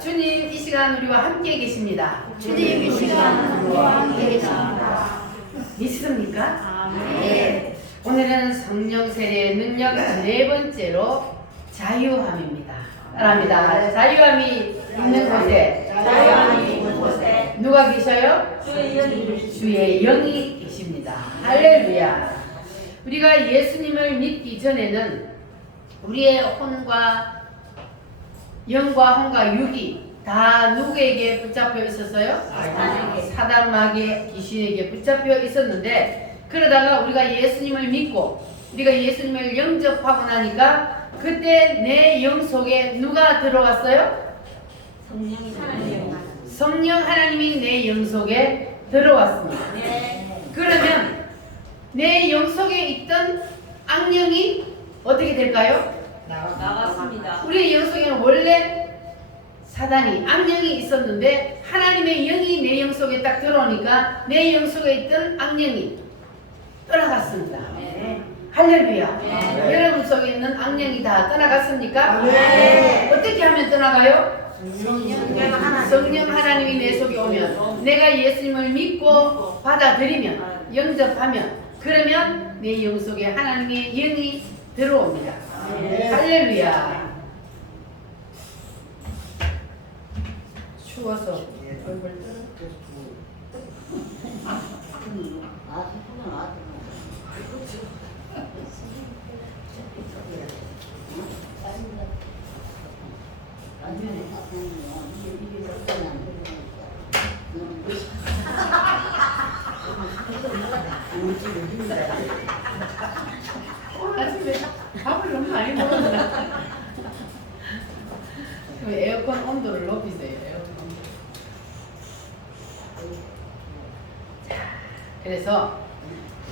주님 이 시간 우리와 함께 계십니다. 주님 이 시간 우리와 함께 계십니다. 믿습니까? 네. 오늘은 성령 세례의 능력 네 번째로 자유함입니다. 따라합니다. 자유함이 있는 곳에 자유함이 있는 곳에 누가 계셔요? 주의 영이 주의 영이 계십니다. 할렐루야. 우리가 예수님을 믿기 전에는 우리의 혼과 영과 혼과 육이 다 누구에게 붙잡혀 있었어요? 사단에게. 사단 마귀 귀신에게 붙잡혀 있었는데, 그러다가 우리가 예수님을 믿고 우리가 예수님을 영접하고 나니까 그때 내 영 속에 누가 들어왔어요? 성령이 하나님. 성령 하나님이 내 영 속에 들어왔습니다. 네. 그러면 내 영 속에 있던 악령이 어떻게 될까요? 나갔습니다. 우리의 영 속에는 원래 사단이 악령이 있었는데 하나님의 영이 내 영 속에 딱 들어오니까 내 영 속에 있던 악령이 떠나갔습니다. 네. 할렐루야. 네. 여러분 속에 있는 악령이 다 떠나갔습니까? 네. 어떻게 하면 떠나가요? 성령 하나님이 내 속에 오면, 내가 예수님을 믿고 받아들이면, 영접하면, 그러면 내 영 속에 하나님의 영이 들어옵니다. 네. 할렐루야. 추워서 얼굴 아침에 밥을 너무 많이 먹었나? 에어컨 온도를 높이세요. 에어컨 온도. 자, 그래서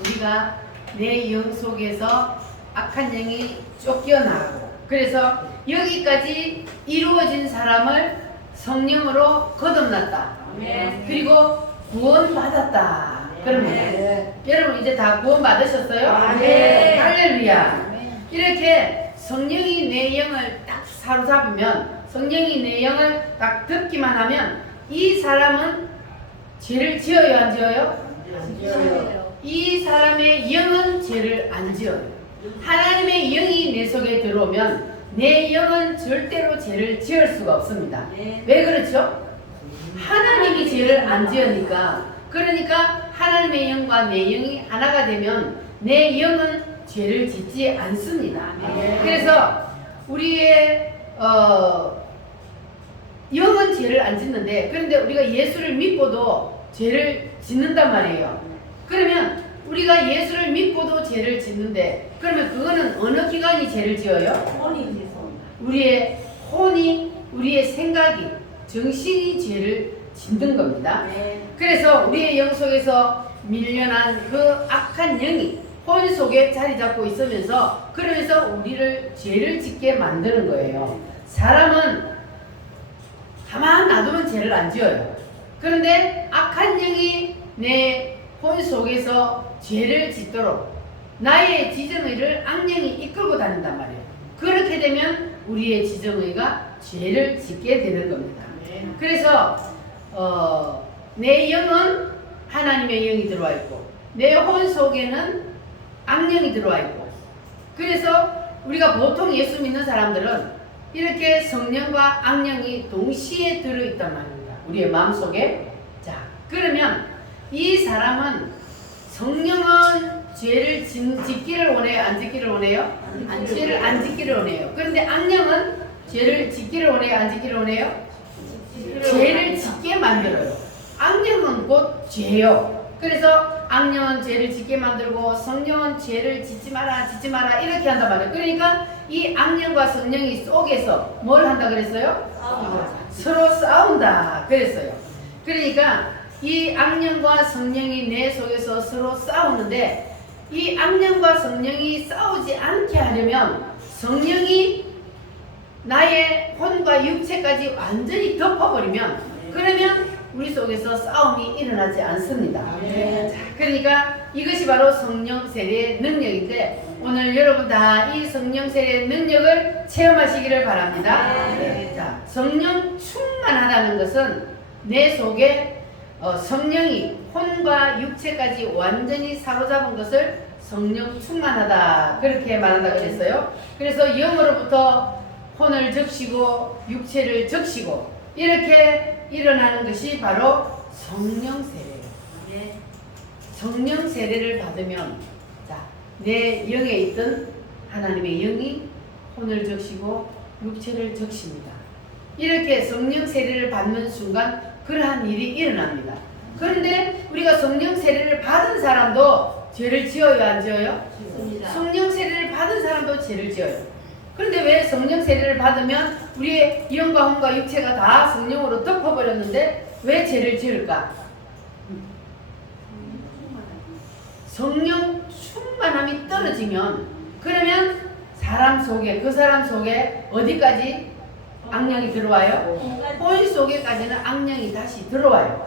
우리가 내 영 속에서 악한 영이 쫓겨나고, 그래서 여기까지 이루어진 사람을 성령으로 거듭났다. 네. 그리고 구원받았다. 그러면 여러분 이제 다 구원받으셨어요? 네. 할렐루야. 이렇게 성령이 내 영을 딱 사로잡으면, 성령이 내 영을 딱 듣기만 하면 이 사람은 죄를 지어요, 안 지어요? 이 사람의 영은 죄를 안 지어요. 하나님의 영이 내 속에 들어오면 내 영은 절대로 죄를 지을 수가 없습니다. 네. 왜 그렇죠? 하나님이 죄를 안 지으니까. 그러니까 하나님의 영과 내 영이 하나가 되면 내 영은 죄를 짓지 않습니다. 네. 그래서 우리의 영은 죄를 안 짓는데, 그런데 우리가 예수를 믿고도 죄를 짓는단 말이에요. 그러면 우리가 예수를 믿고도 죄를 짓는데, 그러면 그거는 어느 기관이 죄를 지어요? 혼이 우리의 혼이, 우리의 생각이, 정신이 죄를 짓는 겁니다. 네. 그래서 우리의 영 속에서 밀려난 그 악한 영이 혼 속에 자리 잡고 있으면서, 그러면서 우리를 죄를 짓게 만드는 거예요. 사람은 가만 놔두면 죄를 안 지어요. 그런데 악한 영이 내 혼 속에서 죄를 짓도록 나의 지정의를 악령이 이끌고 다닌단 말이에요. 그렇게 되면 우리의 지정의가 죄를 짓게 되는 겁니다. 네. 그래서 내 영은 하나님의 영이 들어와 있고 내 혼 속에는 악령이 들어와 있고, 그래서 우리가 보통 예수 믿는 사람들은 이렇게 성령과 악령이 동시에 들어있단 말입니다. 우리의 마음속에. 자, 그러면 이 사람은, 성령은 죄를 짓기를 원해요? 안 짓기를 원해요? 죄를 안 짓기를 원해요. 그런데 악령은 죄를 짓기를 원해요? 안 짓기를 원해요? 죄를 짓게 만들어요. 악령은 곧 죄요. 그래서 악령은 죄를 짓게 만들고 성령은 죄를 짓지 마라 이렇게 한단 말이에요. 그러니까 이 악령과 성령이 속에서 뭘 한다 그랬어요? 서로 싸운다 그랬어요. 그러니까 이 악령과 성령이 내 속에서 서로 싸우는데, 이 악령과 성령이 싸우지 않게 하려면 성령이 나의 혼과 육체까지 완전히 덮어버리면, 그러면 우리 속에서 싸움이 일어나지 않습니다. 네. 자, 그러니까 이것이 바로 성령 세례의 능력인데 오늘 여러분 다 이 성령 세례의 능력을 체험하시기를 바랍니다. 자, 성령 충만하다는 것은 내 속에 성령이 혼과 육체까지 완전히 사로잡은 것을 성령 충만하다 그렇게 말한다 그랬어요. 그래서 영으로부터 혼을 적시고 육체를 적시고 이렇게 일어나는 것이 바로 성령 세례예요. 성령 세례를 받으면 자, 내 영에 있던 하나님의 영이 혼을 적시고 육체를 적십니다. 이렇게 성령 세례를 받는 순간 그러한 일이 일어납니다. 그런데 우리가 성령 세례를 받은 사람도 죄를 지어요, 안 지어요? 성령 세례를 받은 사람도 죄를 지어요. 그런데 왜 성령 세례를 받으면 우리의 영과 혼과 육체가 다 성령으로 덮어버렸는데 왜 죄를 지을까? 성령 충만함이 떨어지면 그러면 사람 속에 어디까지 악령이 들어와요? 혼 속에까지는 악령이 다시 들어와요.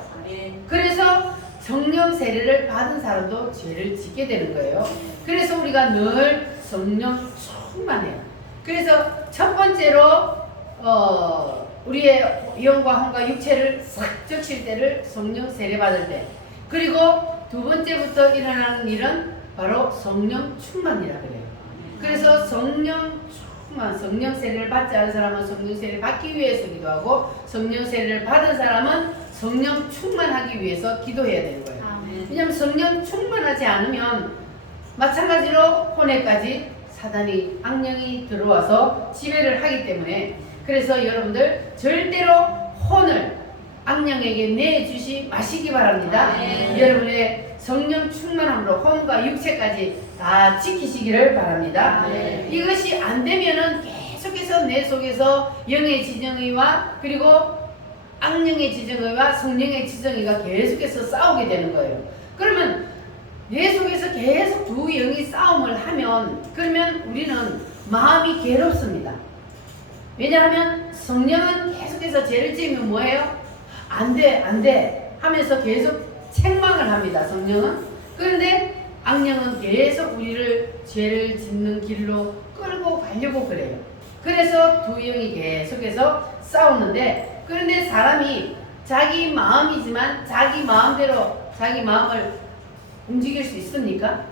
그래서 성령 세례를 받은 사람도 죄를 짓게 되는 거예요. 그래서 우리가 늘 성령 충만해요. 그래서 첫 번째로 우리의 영과 혼과 육체를 싹 적실 때를 성령 세례 받을 때, 그리고 두 번째부터 일어나는 일은 바로 성령 충만이라 그래요. 그래서 성령 충만, 성령 세례를 받지 않은 사람은 성령 세례를 받기 위해서 기도하고 성령 세례를 받은 사람은 성령 충만하기 위해서 기도해야 되는 거예요. 왜냐하면 성령 충만하지 않으면 마찬가지로 혼에까지 사단이 악령이 들어와서 지배를 하기 때문에, 그래서 여러분들 절대로 혼을 악령에게 내주시 마시기 바랍니다. 여러분의 성령 충만함으로 혼과 육체까지 다 지키시기를 바랍니다. 이것이 안 되면은 계속해서 내 속에서 영의 지정의와 그리고 악령의 지정의와 성령의 지정의가 계속해서 싸우게 되는 거예요. 그러면 내 속에서 계속 두 영이 싸움을 하면 그러면 우리는 마음이 괴롭습니다. 왜냐하면 성령은 계속해서 죄를 지으면 뭐예요? 안 돼 하면서 계속 책망을 합니다. 성령은. 그런데 악령은 계속 우리를 죄를 짓는 길로 끌고 가려고 그래요. 그래서 두 영이 계속해서 싸우는데, 그런데 사람이 자기 마음이지만 자기 마음대로 자기 마음을 움직일 수 있습니까?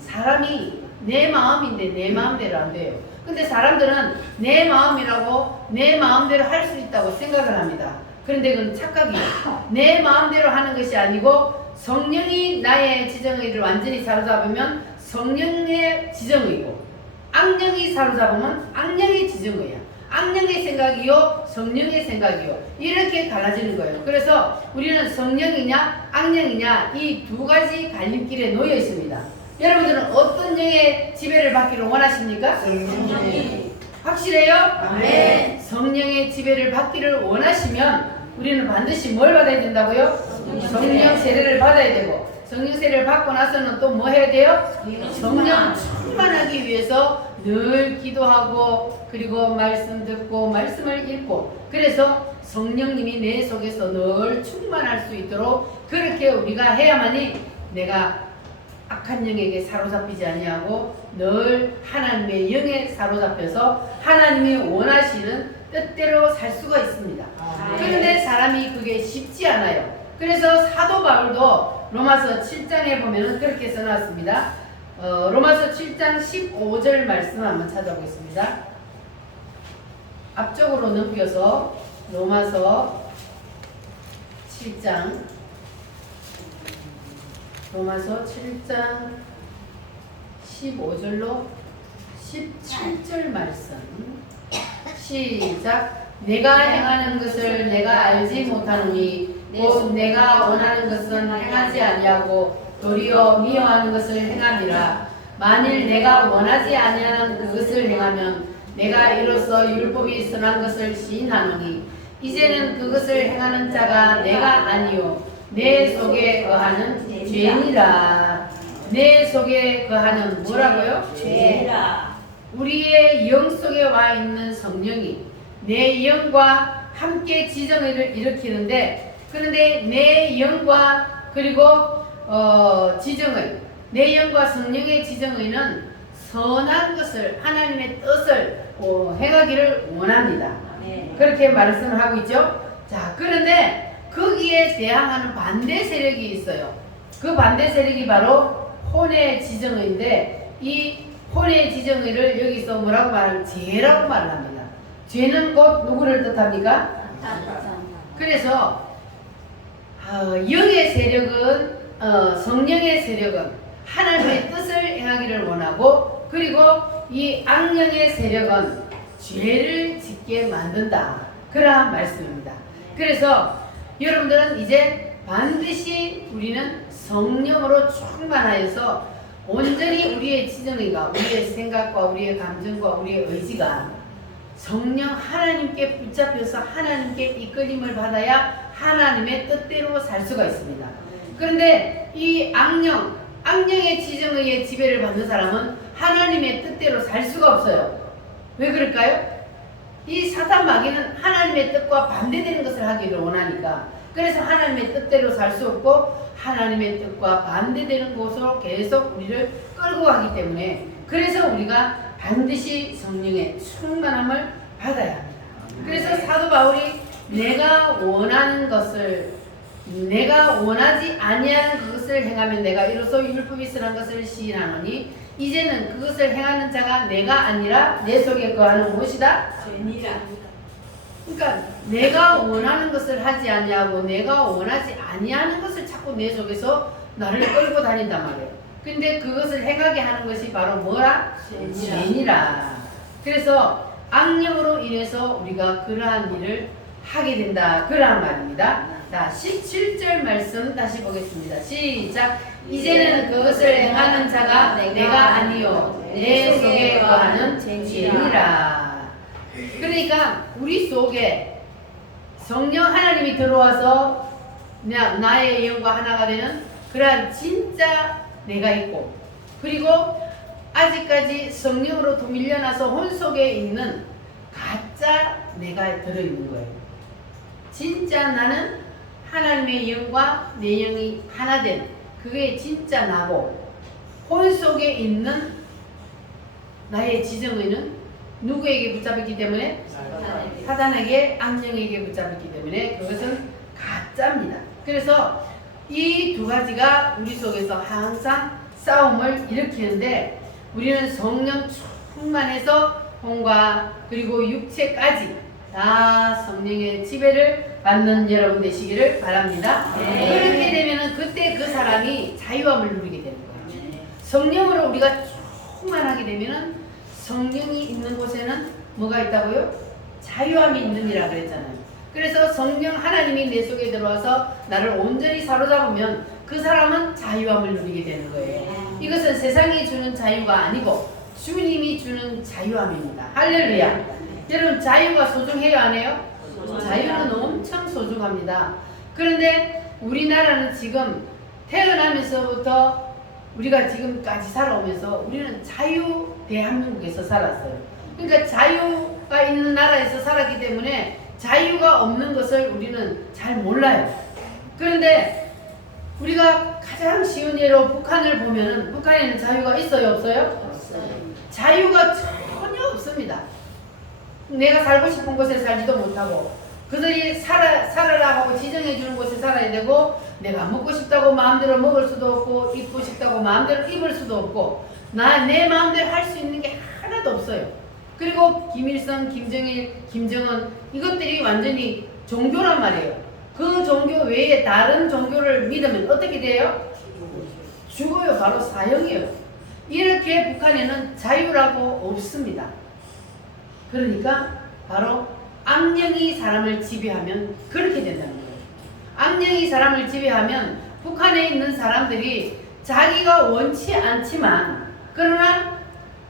사람이 내 마음인데 내 마음대로 안 돼요. 근데 사람들은 내 마음이라고 내 마음대로 할 수 있다고 생각을 합니다. 그런데 그건 착각이에요. 내 마음대로 하는 것이 아니고 성령이 나의 지정의를 완전히 사로잡으면 성령의 지정의고, 악령이 사로잡으면 악령의 지정의야. 악령의 생각이요 성령의 생각이요 이렇게 갈라지는 거예요. 그래서 우리는 성령이냐 악령이냐 이 두 가지 갈림길에 놓여 있습니다. 여러분들은 어떤 영의 지배를 받기를 원하십니까? 성령이. 확실해요? 네. 성령의 지배를 받기를 원하시면 우리는 반드시 뭘 받아야 된다고요? 성령 세례를 받아야 되고, 성령 세례를 받고 나서는 또 뭐 해야 돼요? 성령 충만하기 위해서 늘 기도하고 그리고 말씀 듣고 말씀을 읽고, 그래서 성령님이 내 속에서 늘 충만할 수 있도록 그렇게 우리가 해야만이 내가 악한 영에게 사로잡히지 아니하고 늘 하나님의 영에 사로잡혀서 하나님이 원하시는 뜻대로 살 수가 있습니다. 그런데 사람이 그게 쉽지 않아요. 그래서 사도 바울도 로마서 7장에 보면은 그렇게 써놨습니다. 로마서 7장 15절 말씀 한번 찾아보겠습니다. 앞쪽으로 넘겨서 로마서 7장 15절로 17절 말씀 시작. 내가 행하는 것을 내가 알지 못하노니 곧 내가 원하는 것은 행하지 아니하고 도리어 미워하는 것을 행함이라. 만일 내가 원하지 아니하는 그것을 행하면 내가 이로써 율법이 선한 것을 시인하노니 이제는 그것을 행하는 자가 내가 아니요 내 속에 거하는 죄니라. 내 속에 거하는 뭐라고요? 죄라. 우리의 영 속에 와 있는 성령이 내 영과 함께 지정의를 일으키는데, 그런데 내 영과 그리고 지정의, 내 영과 성령의 지정의는 선한 것을, 하나님의 뜻을 행하기를 원합니다. 그렇게 말씀을 하고 있죠. 자, 그런데 거기에 대항하는 반대 세력이 있어요. 그 반대 세력이 바로 혼의 지정의인데, 이 혼의 지정의를 여기서 뭐라고 말하면 죄라고 말을 합니다. 죄는 곧 누구를 뜻합니까? 그래서 영의 세력은 성령의 세력은 하나님의 뜻을 행하기를 원하고, 그리고 이 악령의 세력은 죄를 짓게 만든다. 그러한 말씀입니다. 그래서 여러분들은 이제 반드시 우리는 성령으로 충만하여서 온전히 우리의 지정의가, 우리의 생각과 우리의 감정과 우리의 의지가 성령 하나님께 붙잡혀서 하나님께 이끌림을 받아야 하나님의 뜻대로 살 수가 있습니다. 그런데 이 악령의 지정의의 지배를 받는 사람은 하나님의 뜻대로 살 수가 없어요. 왜 그럴까요? 이 사탄 마귀는 하나님의 뜻과 반대되는 것을 하기를 원하니까, 그래서 하나님의 뜻대로 살 수 없고 하나님의 뜻과 반대되는 곳으로 계속 우리를 끌고 가기 때문에, 그래서 우리가 반드시 성령의 충만함을 받아야 합니다. 그래서 사도 바울이 내가 원하는 것을, 내가 원하지 아니하는 그것을 행하면 내가 이로써 율법이 쓰란 것을 시인하노니 이제는 그것을 행하는 자가 내가 아니라 내 속에 거하는 무엇이다? 죄니라. 그러니까 내가 원하는 것을 하지 아니하고 내가 원하지 아니하는 것을 자꾸 내 속에서 나를 끌고 다닌단 말이에요. 근데 그것을 행하게 하는 것이 바로 뭐라? 죄니라. 그래서 악령으로 인해서 우리가 그러한 일을 하게 된다. 그러한 말입니다. 자, 17절 말씀 다시 보겠습니다. 시작. 이제는 그것을 행하는 자가 내가 아니요 내 속에 거하는 죄니라. 그러니까 우리 속에 성령 하나님이 들어와서 나의 영과 하나가 되는 그러한 진짜 내가 있고, 그리고 아직까지 성령으로 밀려나서 혼 속에 있는 가짜 내가 들어있는 거예요. 진짜 나는 하나님의 영과 내 영이 하나 된 그게 진짜 나고, 혼 속에 있는 나의 지정의는 누구에게 붙잡혔기 때문에? 사단에게, 악령에게 붙잡혔기 때문에 그것은 가짜입니다. 그래서 이 두 가지가 우리 속에서 항상 싸움을 일으키는데, 우리는 성령 충만해서 혼과 그리고 육체까지 다 성령의 지배를 받는 여러분 되시기를 바랍니다. 그렇게 되면은 그때 그 사람이 자유함을 누리게 되는 거예요. 성령으로 우리가 충만하게 되면은 성령이 있는 곳에는 뭐가 있다고요? 자유함이 있느니라 그랬잖아요. 그래서 성령 하나님이 내 속에 들어와서 나를 온전히 사로잡으면 그 사람은 자유함을 누리게 되는 거예요. 이것은 세상이 주는 자유가 아니고 주님이 주는 자유함입니다. 할렐루야. 여러분, 자유가 소중해요, 안 해요? 자유는 엄청 소중합니다. 그런데 우리나라는 지금 태어나면서부터 우리가 지금까지 살아오면서 우리는 자유 대한민국에서 살았어요. 그러니까 자유가 있는 나라에서 살았기 때문에 자유가 없는 것을 우리는 잘 몰라요. 그런데 우리가 가장 쉬운 예로 북한을 보면은, 북한에는 자유가 있어요, 없어요? 없어요. 자유가 전혀 없습니다. 내가 살고 싶은 곳에 살지도 못하고, 그들이 살아라 하고 지정해 주는 곳에 살아야 되고, 내가 먹고 싶다고 마음대로 먹을 수도 없고, 입고 싶다고 마음대로 입을 수도 없고, 내 마음대로 할 수 있는 게 하나도 없어요. 그리고 김일성, 김정일, 김정은 이것들이 완전히 종교란 말이에요. 그 종교 외에 다른 종교를 믿으면 어떻게 돼요? 죽어요. 바로 사형이에요. 이렇게 북한에는 자유라고 없습니다. 그러니까 바로 악령이 사람을 지배하면 그렇게 된다는 거예요. 악령이 사람을 지배하면 북한에 있는 사람들이 자기가 원치 않지만, 그러나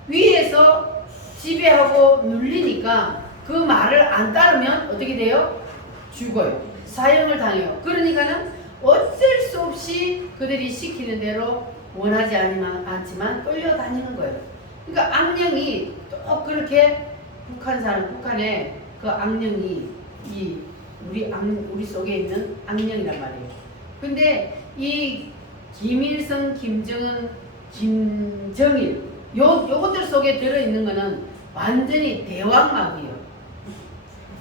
위에서 지배하고 눌리니까 그 말을 안 따르면 어떻게 돼요? 죽어요. 사형을 당해요. 그러니까는 어쩔 수 없이 그들이 시키는 대로 원하지 않지만 끌려다니는 거예요. 그러니까 악령이 또 그렇게 북한에 그 악령이 우리 속에 있는 악령이란 말이에요. 근데 이 김일성, 김정은, 김정일 요것들 속에 들어있는 거는 완전히 대왕마귀예요.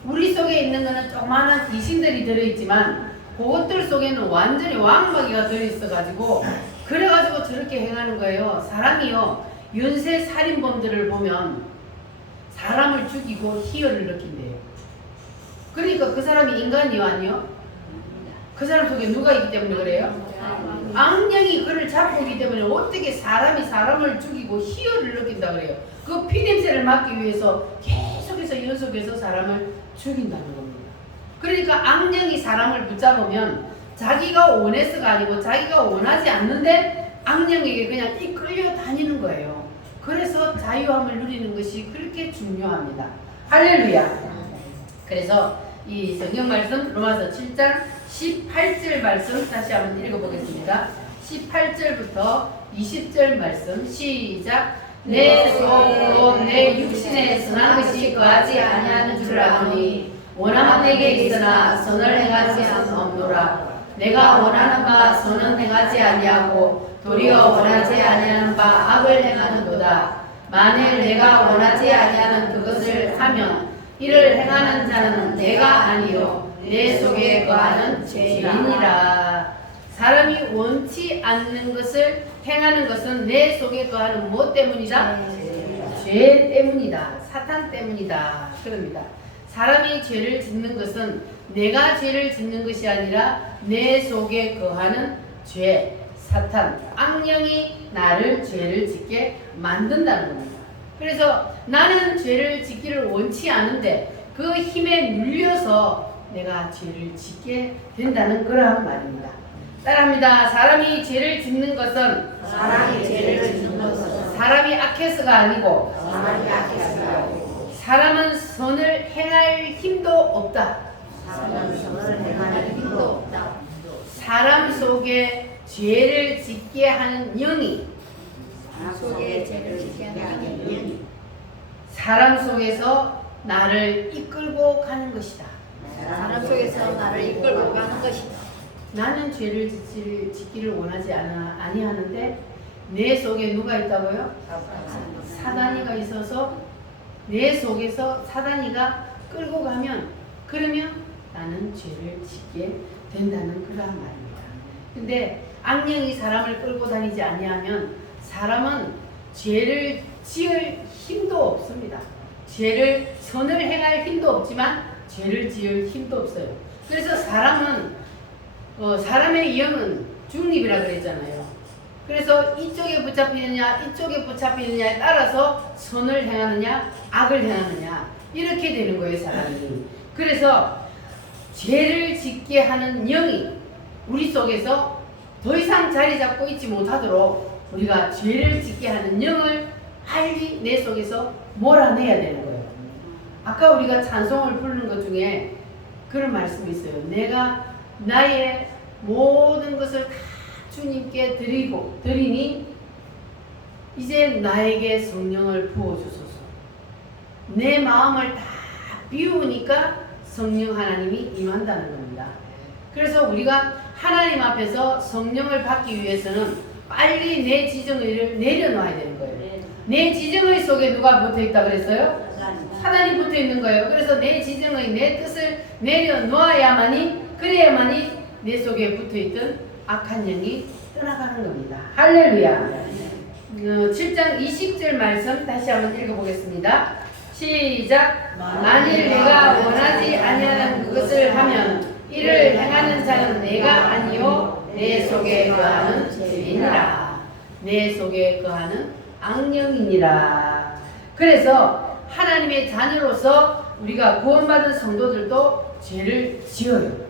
우리 속에 있는 거는 조그마한 귀신들이 들어있지만 그것들 속에는 완전히 왕마귀가 들어있어가지고 그래가지고 저렇게 행하는 거예요. 사람이요 연쇄 살인범들을 보면 사람을 죽이고 희열을 느낀대요. 그러니까 그 사람이 인간이요 아니요? 그 사람 속에 누가 있기 때문에 그래요? 악령이 그를 잡고 있기 때문에 어떻게 사람이 사람을 죽이고 희열을 느낀다 그래요. 그 피냄새를 막기 위해서 계속해서 연속해서 사람을 죽인다는 겁니다. 그러니까 악령이 사람을 붙잡으면 자기가 원해서가 아니고 자기가 원하지 않는데 악령에게 그냥 이끌려 다니는 거예요. 그래서 자유함을 누리는 것이 그렇게 중요합니다. 할렐루야. 그래서 이 성경 말씀 로마서 7장 18절 말씀 다시 한번 읽어보겠습니다. 18절부터 20절 말씀 시작. 내 속으로 내 육신에 선한 것이 거하지 아니하는 줄 아노니 원함은 내게 있으나 선을 행하는 것은 없노라. 내가 원하는 바 선은 행하지 아니하고 도리어 원하지 아니하는 바 악을 행하는도다. 만일 내가 원하지 아니하는 그것을 하면 이를 행하는 자는 내가 아니요 내 속에 거하는 죄인이라. 사람이 원치 않는 것을 행하는 것은 내 속에 거하는 무엇 때문이다? 죄 때문이다. 사탄 때문이다. 그럽니다. 사람이 죄를 짓는 것은 내가 죄를 짓는 것이 아니라 내 속에 거하는 죄, 사탄, 악령이 나를 죄를 짓게 만든다는 겁니다. 그래서 나는 죄를 짓기를 원치 않은데 그 힘에 눌려서 내가 죄를 짓게 된다는 그러한 말입니다. 따라합니다. 사람이 죄를 짓는 것은 사람이 악해서가 아니고 사람은 선을 행할 힘도 없다. 사람 속에 죄를 짓게 하는 영이 사람 속에서 나를 이끌고 가는 것이다. 사람 속에서 나를 이끌고 가는 것이다. 나는 죄를 짓기를 원하지 아니하는데 내 속에 누가 있다고요? 사단이가 있어서 내 속에서 사단이가 끌고 가면 그러면 나는 죄를 짓게 된다는 그러한 말입니다. 근데 악령이 사람을 끌고 다니지 아니하면 사람은 죄를 지을 힘도 없습니다. 선을 행할 힘도 없지만 죄를 지을 힘도 없어요. 그래서 사람의 영은 중립이라 그랬잖아요. 그래서 이쪽에 붙잡히느냐 이쪽에 붙잡히느냐에 따라서 선을 행하느냐 악을 행하느냐 이렇게 되는 거예요, 사람이. 그래서 죄를 짓게 하는 영이 우리 속에서 더 이상 자리 잡고 있지 못하도록 우리가 죄를 짓게 하는 영을 빨리 내 속에서 몰아내야 되는 거예요. 아까 우리가 찬송을 부르는 것 중에 그런 말씀이 있어요. 내가 나의 모든 것을 다 주님께 드리니 이제 나에게 성령을 부어주소서. 내 마음을 다 비우니까 성령 하나님이 임한다는 겁니다. 그래서 우리가 하나님 앞에서 성령을 받기 위해서는 빨리 내 지정의를 내려놔야 되는 거예요. 내 지정의 속에 누가 붙어있다 그랬어요? 하나님 붙어있는 거예요. 그래서 내 지정의 내 뜻을 내려놓아야만이 그래야만이 내 속에 붙어있던 악한 영이 떠나가는 겁니다. 할렐루야. 7장 20절 말씀 다시 한번 읽어보겠습니다. 시작. 만일 내가 원하지 아니하는 그것을 하면 이를 행하는 자는 내가 아니요 내 속에 거하는 죄인이라. 내 속에 거하는 악령이니라. 그래서 하나님의 자녀로서 우리가 구원받은 성도들도 죄를 지어요.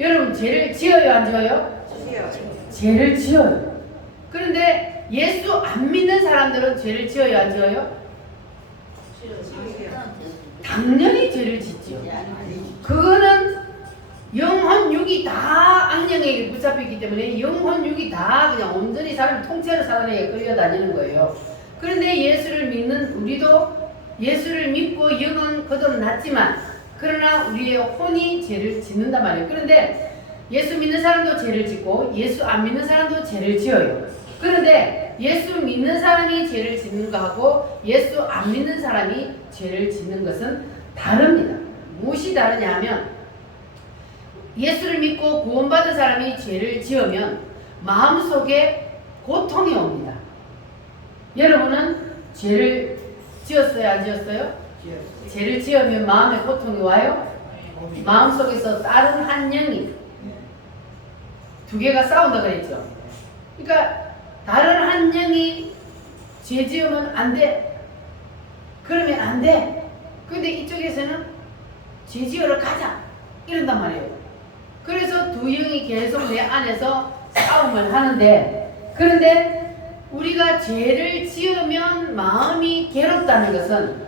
여러분 죄를 지어요 안 지어요? 죄를 지어요. 그런데 예수 안 믿는 사람들은 죄를 지어요 안 지어요? 당연히 죄를 짓죠. 그거는 영혼 육이 다 악령에게 붙잡혔기 때문에 영혼 육이 다 그냥 온전히 사람 통째로 사단에게 끌려다니는 거예요. 그런데 예수를 믿는 우리도 예수를 믿고 영은 거듭났지만 그러나 우리의 혼이 죄를 짓는단 말이에요. 그런데 예수 믿는 사람도 죄를 짓고 예수 안 믿는 사람도 죄를 지어요. 그런데 예수 믿는 사람이 죄를 짓는 거하고 예수 안 믿는 사람이 죄를 짓는 것은 다릅니다. 무엇이 다르냐 하면 예수를 믿고 구원받은 사람이 죄를 지으면 마음속에 고통이 옵니다. 여러분은 죄를 지었어요? 안 지었어요? 죄를 지으면 마음에 고통이 와요? 마음속에서 다른 한 영이 두 개가 싸운다 그랬죠. 그러니까 다른 한 영이 죄 지으면 안 돼. 그러면 안 돼. 근데 이쪽에서는 죄 지으러 가자. 이런단 말이에요. 그래서 두 영이 계속 내 안에서 싸움을 하는데, 그런데 우리가 죄를 지으면 마음이 괴롭다는 것은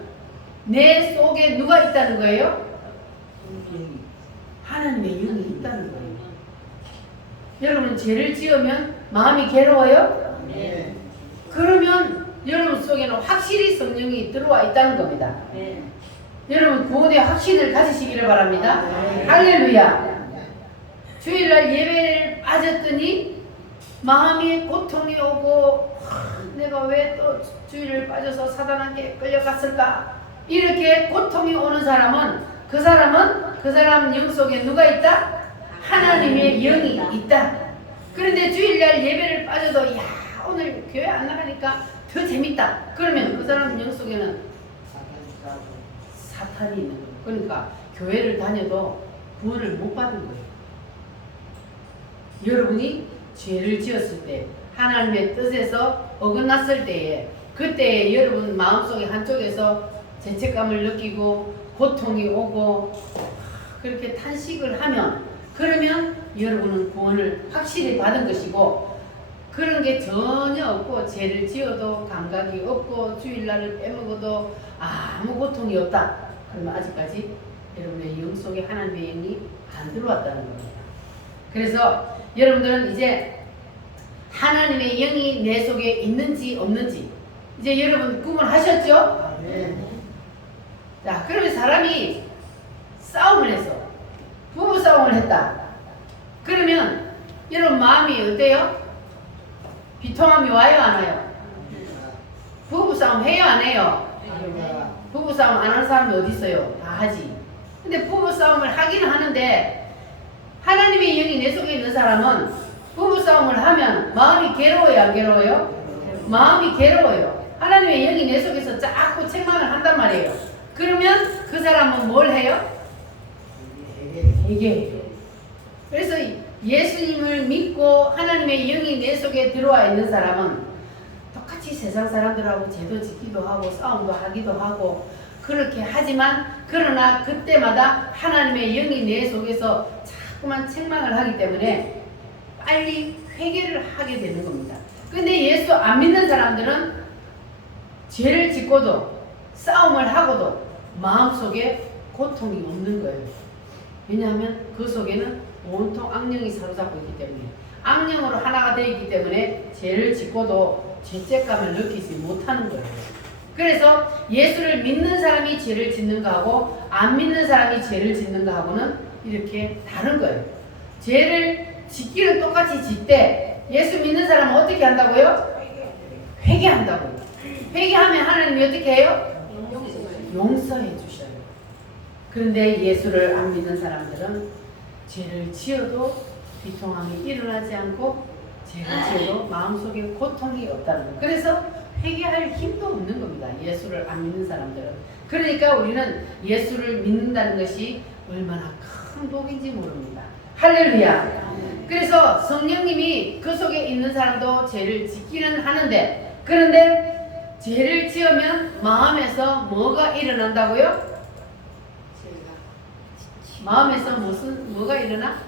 내 속에 누가 있다는 거예요? 하나님의 영이 있다는 거예요. 여러분 죄를 지으면 마음이 괴로워요? 네. 그러면 여러분 속에는 확실히 성령이 들어와 있다는 겁니다. 네. 여러분 구원의 확신을 가지시기를 바랍니다. 네. 할렐루야. 주일날 예배를 빠졌더니 마음이 고통이 오고 내가 왜 또 주일을 빠져서 사단한테 끌려갔을까? 이렇게 고통이 오는 사람은 그 사람 영 속에 누가 있다? 하나님의 영이 있다. 그런데 주일날 예배를 빠져도 야 오늘 교회 안 나가니까 더 재밌다. 그러면 그 사람 영 속에는 사탄이 있는 거예요. 그러니까 교회를 다녀도 구원을 못 받은 거예요. 여러분이 죄를 지었을 때 하나님의 뜻에서 어긋났을 때에 그때 여러분 마음속에 한쪽에서 죄책감을 느끼고 고통이 오고 그렇게 탄식을 하면 그러면 여러분은 구원을 확실히 받은 것이고 그런 게 전혀 없고 죄를 지어도 감각이 없고 주일날을 빼먹어도 아무 고통이 없다. 그러면 아직까지 여러분의 영 속에 하나님의 영이 안 들어왔다는 겁니다. 그래서 여러분들은 이제 하나님의 영이 내 속에 있는지 없는지 이제 여러분 구분하셨죠? 네. 자, 그러면 사람이 싸움을 해서 부부 싸움을 했다. 그러면 여러분 마음이 어때요? 비통함이 와요 안 와요? 부부 싸움 해요 안 해요? 부부 싸움 안 하는 사람이 어디 있어요? 다 하지. 근데 부부 싸움을 하기는 하는데 하나님의 영이 내 속에 있는 사람은 부부 싸움을 하면 마음이 괴로워요 안 괴로워요? 마음이 괴로워요. 하나님의 영이 내 속에서 자꾸 책망을 한단 말이에요. 그러면 그 사람은 뭘 해요? 회개해요. 그래서 예수님을 믿고 하나님의 영이 내 속에 들어와 있는 사람은 똑같이 세상 사람들하고 죄도 짓기도 하고 싸움도 하기도 하고 그렇게 하지만 그러나 그때마다 하나님의 영이 내 속에서 자꾸만 책망을 하기 때문에 빨리 회개를 하게 되는 겁니다. 근데 예수 안 믿는 사람들은 죄를 짓고도 싸움을 하고도 마음속에 고통이 없는 거예요. 왜냐하면 그 속에는 온통 악령이 사로잡고 있기 때문에 악령으로 하나가 되어 있기 때문에 죄를 짓고도 죄책감을 느끼지 못하는 거예요. 그래서 예수를 믿는 사람이 죄를 짓는 거하고 안 믿는 사람이 죄를 짓는 거하고는 이렇게 다른 거예요. 죄를 짓기는 똑같이 짓되 예수 믿는 사람은 어떻게 한다고요? 회개한다고요. 회개하면 하나님이 어떻게 해요? 용서해 주셔요. 그런데 예수를 안 믿는 사람들은 죄를 지어도 비통함이 일어나지 않고 죄를 지어도 마음속에 고통이 없다는 거예요. 그래서 회개할 힘도 없는 겁니다. 예수를 안 믿는 사람들은. 그러니까 우리는 예수를 믿는다는 것이 얼마나 큰 복인지 모릅니다. 할렐루야. 그래서 성령님이 그 속에 있는 사람도 죄를 짓기는 하는데 그런데 죄를 지으면 마음에서 뭐가 일어난다고요? 마음에서 뭐가 일어나?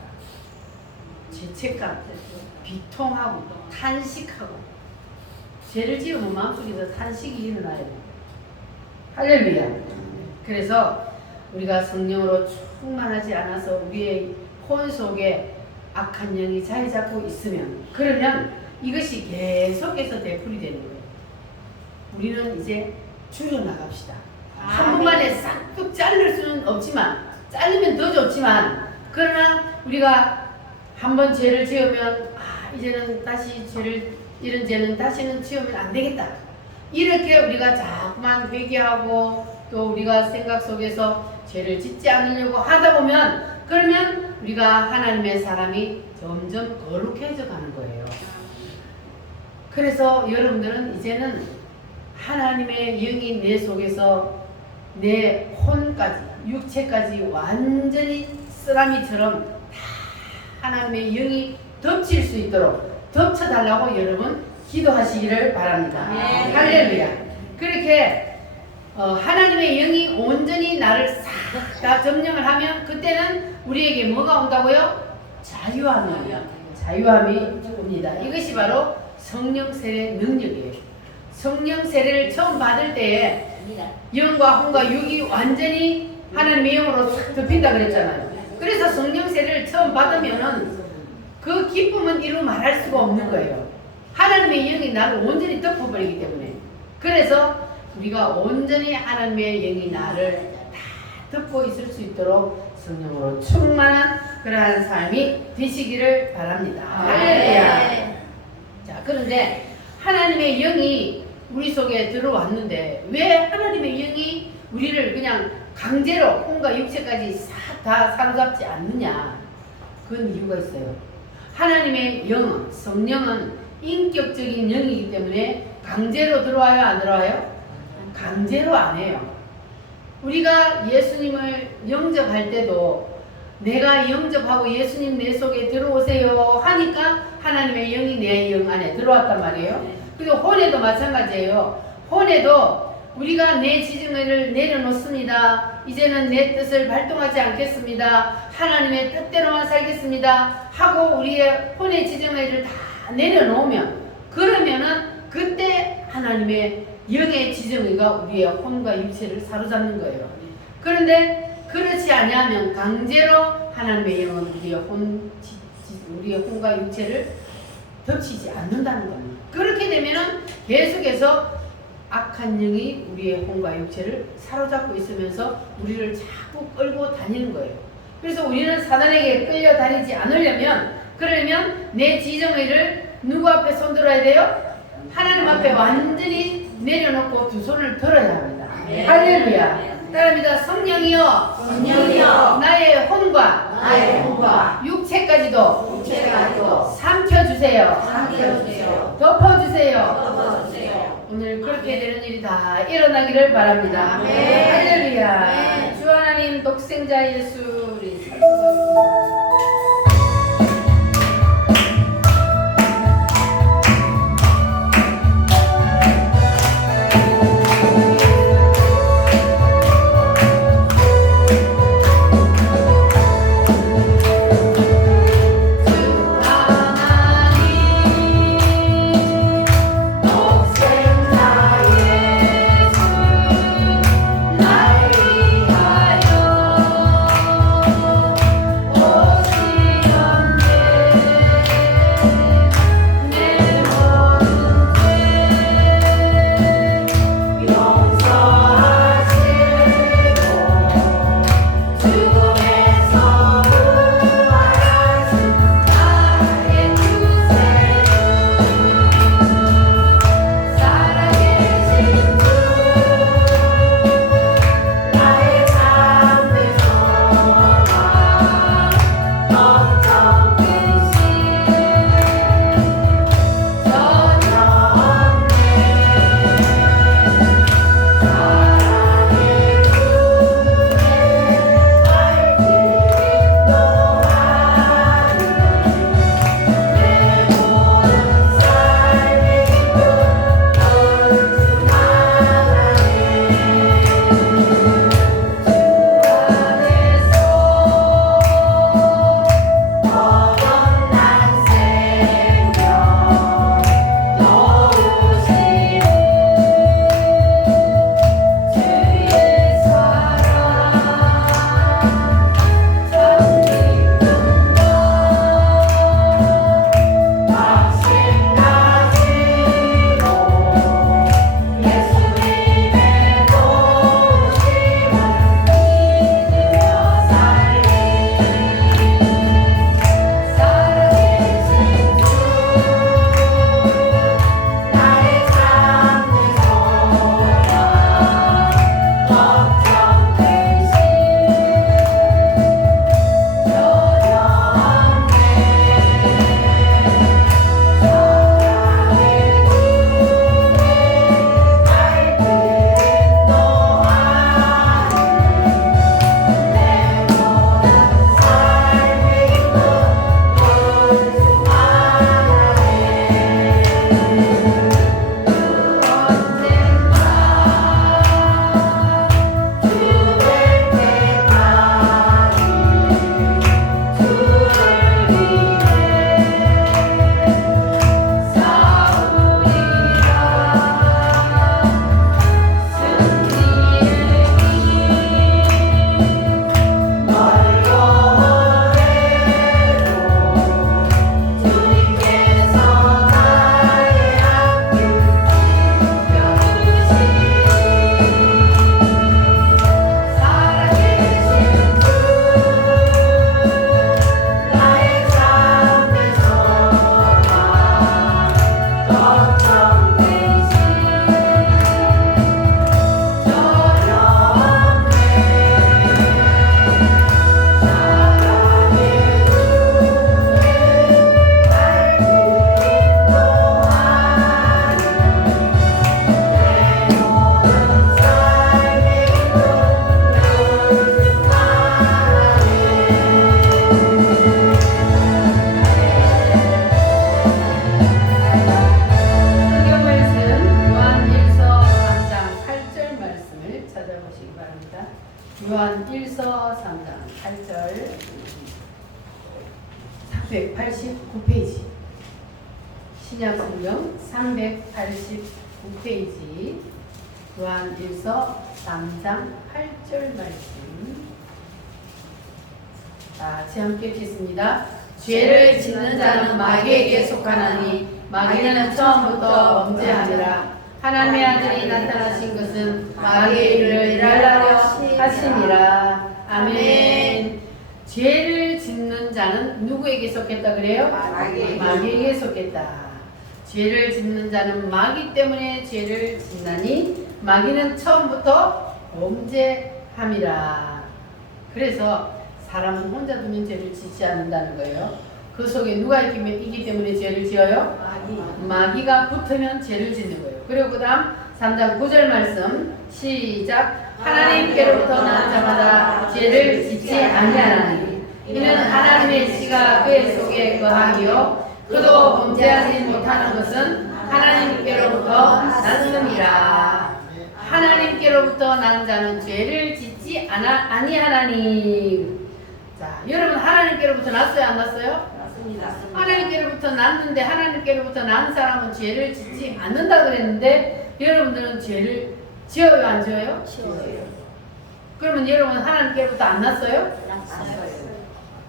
죄책감, 비통하고 탄식하고 죄를 지으면 마음속에서 탄식이 일어나요. 할렐루야. 그래서 우리가 성령으로 충만하지 않아서 우리의 혼 속에 악한 영이 자리 잡고 있으면 그러면 이것이 계속해서 되풀이 되는 거예요. 우리는 이제 줄여나갑시다. 한 번만에 싹둑 자를 수는 없지만 자르면 더 좋지만 그러나 우리가 한번 죄를 지으면 이제는 다시 이런 죄는 다시는 지으면 안 되겠다. 이렇게 우리가 자꾸만 회개하고 또 우리가 생각 속에서 죄를 짓지 않으려고 하다 보면 그러면 우리가 하나님의 사람이 점점 거룩해져 가는 거예요. 그래서 여러분들은 이제는 하나님의 영이 내 속에서 내 혼까지 육체까지 완전히 쓰라미처럼 다 하나님의 영이 덮칠 수 있도록 덮쳐달라고 여러분 기도하시기를 바랍니다. 네. 할렐루야. 그렇게 하나님의 영이 온전히 나를 싹 다 점령을 하면 그때는 우리에게 뭐가 온다고요? 자유함이 옵니다. 이것이 바로 성령 세례 능력이에요. 성령 세례를 처음 받을 때에 영과 혼과 육이 완전히 하나님의 영으로 싹 덮인다 그랬잖아요. 그래서 성령 세례를 처음 받으면은 그 기쁨은 이루 말할 수가 없는 거예요. 하나님의 영이 나를 온전히 덮어버리기 때문에. 그래서 우리가 온전히 하나님의 영이 나를 다 덮고 있을 수 있도록 성령으로 충만한 그러한 삶이 되시기를 바랍니다. 할렐루야. 자, 그런데 하나님의 영이 우리 속에 들어왔는데 왜 하나님의 영이 우리를 그냥 강제로 혼과 육체까지 싹 다 사로잡지 않느냐? 그건 이유가 있어요. 하나님의 영은, 성령은 인격적인 영이기 때문에 강제로 들어와요, 안 들어와요? 강제로 안 해요. 우리가 예수님을 영접할 때도 내가 영접하고 예수님 내 속에 들어오세요 하니까 하나님의 영이 내 영 안에 들어왔단 말이에요. 그리고 혼에도 마찬가지예요. 혼에도 우리가 내 지정을 내려놓습니다. 이제는 내 뜻을 발동하지 않겠습니다. 하나님의 뜻대로만 살겠습니다. 하고 우리의 혼의 지정을 다 내려놓으면 그러면은 그때 하나님의 영의 지정의가 우리의 혼과 육체를 사로잡는 거예요. 그런데 그렇지 아니하면 강제로 하나님의 영은 우리의 혼과 육체를 덮치지 않는다는 겁니다. 그렇게 되면은 계속해서 악한 영이 우리의 혼과 육체를 사로잡고 있으면서 우리를 자꾸 끌고 다니는 거예요. 그래서 우리는 사단에게 끌려다니지 않으려면 그러려면 내 지정의를 누구 앞에 손들어야 돼요? 하나님 앞에 완전히 내려놓고 두 손을 들어야 합니다. 할렐루야. 따라합니다. 성령이여 나의 혼과 육체까지도 삼켜주세요. 덮어주세요. 오늘 그렇게 되는 일이 다 일어나기를 바랍니다. 할렐루야. 주 하나님 독생자 예수 우리 날 위하여 요한 1서 3장 8절 389페이지 신약 성경 389페이지 요한 1서 3장 8절 말씀. 자, 같이 함께 읽겠습니다. 죄를 짓는 자는 마귀에게 속하나니 마귀는 처음부터 범죄하니라. 하나님의 아들이 나타나신 것은 마귀의 일을 일하려 하심이라. 아멘. 죄를 짓는 자는 누구에게 속했다 그래요? 마귀에게 속했다. 죄를 짓는 자는 마귀 때문에 죄를 짓나니 마귀는 처음부터 범죄함이라. 그래서 사람은 혼자 두면 죄를 짓지 않는다는 거예요. 그 속에 누가 있기 때문에 죄를 지어요? 마귀가 붙으면 죄를 짓는 거예요. 그리고 그 다음 3장 9절 말씀 시작. 하나님께로부터 난 자마다 죄를 짓지 아니하나니 이는 하나님의 씨가 그의 속에 거하며 그도 범죄하지 못하는 것은 하나님께로부터 났음이라. 하나님께로부터 난 자는 죄를 짓지 아니하나니. 자, 여러분 하나님께로부터 났어요, 안 났어요? 하나님께로부터 났는데 하나님께로부터 난 사람은 죄를 짓지 않는다 그랬는데 여러분들은 죄를 지어요, 안 지어요? 지어요. 그러면 여러분 하나님께로부터 안 났어요? 났어요.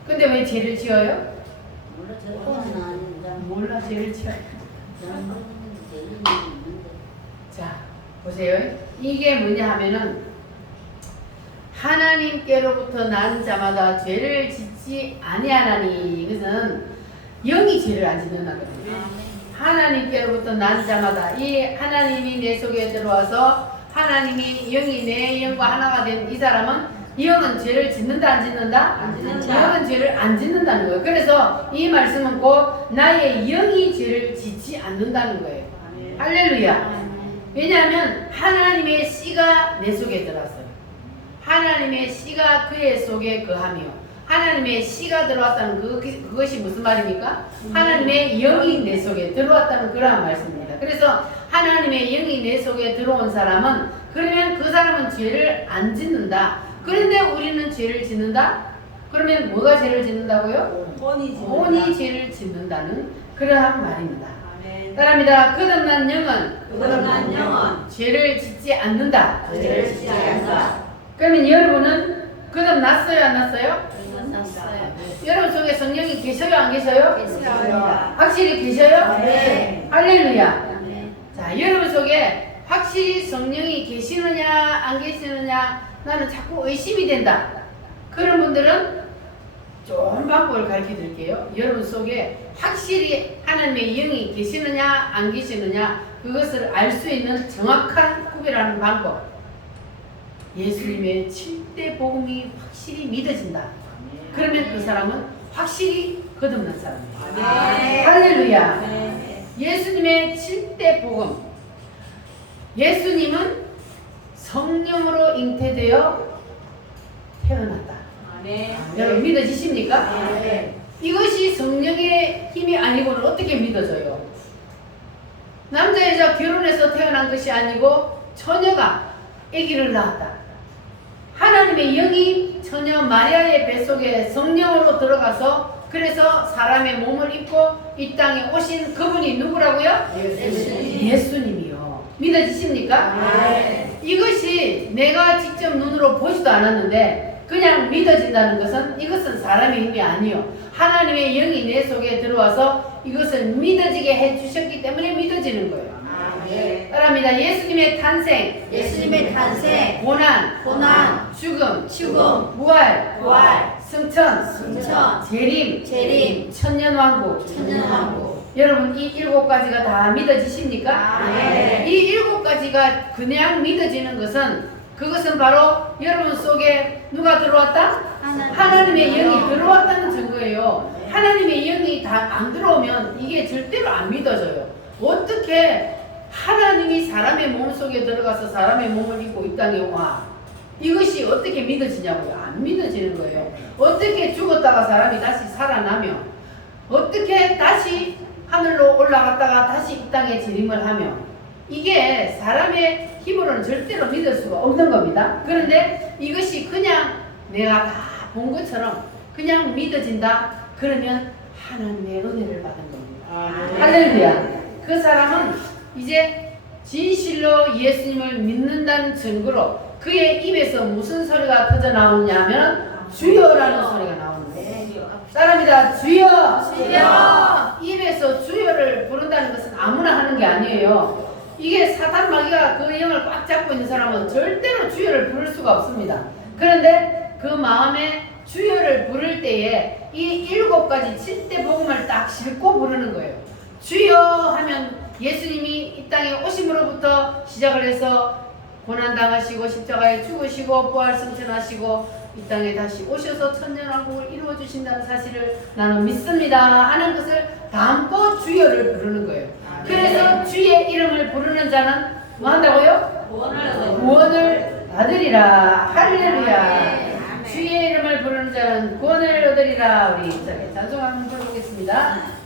근데 왜 죄를 지어요? 몰라. 몰라, 죄를 지어요. 자, 보세요. 이게 뭐냐 하면은 하나님께로부터 난 자마다 죄를 짓지 아니하나니. 이것은 영이 죄를 안 짓는다거든요. 하나님께로부터 난 자마다 이 하나님이 내 속에 들어와서 하나님이 영이 내 영과 하나가 된 이 사람은 영은 죄를 짓는다 안 짓는다? 안 짓는다. 영은 죄를 안 짓는다는 거예요. 그래서 이 말씀은 곧 나의 영이 죄를 짓지 않는다는 거예요. 할렐루야. 왜냐하면 하나님의 씨가 내 속에 들어왔어요. 하나님의 씨가 그의 속에 거하며 하나님의 씨가 들어왔다는 그것이 무슨 말입니까? 하나님의 영이 내 속에 들어왔다는 그러한 말씀입니다. 그래서 하나님의 영이 내 속에 들어온 사람은 그러면 그 사람은 죄를 안 짓는다. 그런데 우리는 죄를 짓는다? 그러면 뭐가 죄를 짓는다고요? 혼이 죄를 짓는다는 그러한 말입니다. 따라합니다. 거듭난 영은 죄를 짓지 않는다. 그러면 여러분은 거듭났어요, 안 났어요? 여러분 속에 성령이 계셔요, 안 계셔요? 계셔요. 확실히 계셔요? 네. 할렐루야. 자, 여러분 속에 확실히 성령이 계시느냐 안 계시느냐 나는 자꾸 의심이 된다. 그런 분들은 좋은 방법을 가르쳐 드릴게요. 여러분 속에 확실히 하나님의 영이 계시느냐 안 계시느냐 그것을 알 수 있는 정확한 구별하는 방법. 예수님의 7대 복음이 확실히 믿어진다. 그러면 그 사람은 확실히 거듭난 사람이에요. 할렐루야. 예수님의 7대 복음. 예수님은 성령으로 잉태되어 태어났다. 여러분 믿어지십니까? 이것이 성령의 힘이 아니고는 어떻게 믿어져요? 남자 여자 결혼해서 태어난 것이 아니고 처녀가 아기를 낳았다. 하나님의 영이 처녀 마리아의 뱃속에 성령으로 들어가서 그래서 사람의 몸을 입고 이 땅에 오신 그분이 누구라고요? 예수님이요. 믿어지십니까? 이것이 내가 직접 눈으로 보지도 않았는데 그냥 믿어진다는 것은 이것은 사람의 힘이 아니요. 하나님의 영이 내 속에 들어와서 이것을 믿어지게 해주셨기 때문에 믿어지는 거예요. 따라합니다. 예수님의 탄생, 고난, 죽음, 부활, 승천, 재림, 천년왕국. 여러분 이 7가지가 다 믿어지십니까? 이 7가지가 그냥 믿어지는 것은 그것은 바로 여러분 속에 누가 들어왔다? 하나님의 영이 들어왔다는 증거예요. 하나님의 영이 다 안 들어오면 이게 절대로 안 믿어져요. 어떻게 하나님이 사람의 몸 속에 들어가서 사람의 몸을 입고 이 땅에 와? 이것이 어떻게 믿어지냐고요? 안 믿어지는 거예요. 어떻게 죽었다가 사람이 다시 살아나며 어떻게 다시 하늘로 올라갔다가 다시 이 땅에 재림을 하며 이게 사람의 힘으로는 절대로 믿을 수가 없는 겁니다. 그런데 이것이 그냥 내가 다 본 것처럼 그냥 믿어진다. 그러면 하나님의 은혜를 받은 겁니다. 할렐루야. 그 사람은 이제 진실로 예수님을 믿는다는 증거로 그의 입에서 무슨 소리가 터져 나오냐면 주여라는 소리가 나오는 거예요. 사람이다 주여. 주여. 입에서 주여를 부른다는 것은 아무나 하는 게 아니에요. 이게 사탄 마귀가 그 영을 꽉 잡고 있는 사람은 절대로 주여를 부를 수가 없습니다. 그런데 그 마음에 주여를 부를 때에 이 7가지 7대 복음을 딱 싣고 부르는 거예요. 주여 하면 예수님이 이 땅에 오심으로부터 시작을 해서 고난당하시고 십자가에 죽으시고 부활승천하시고 이 땅에 다시 오셔서 천년왕국을 이루어주신다는 사실을 나는 믿습니다 하는 것을 담고 주여를 부르는 거예요. 그래서 주의 이름을 부르는 자는 뭐 한다고요? 구원을 받으리라. 할렐루야. 주의 이름을 부르는 자는 구원을 얻으리라. 우리 찬송 한번 불러보겠습니다.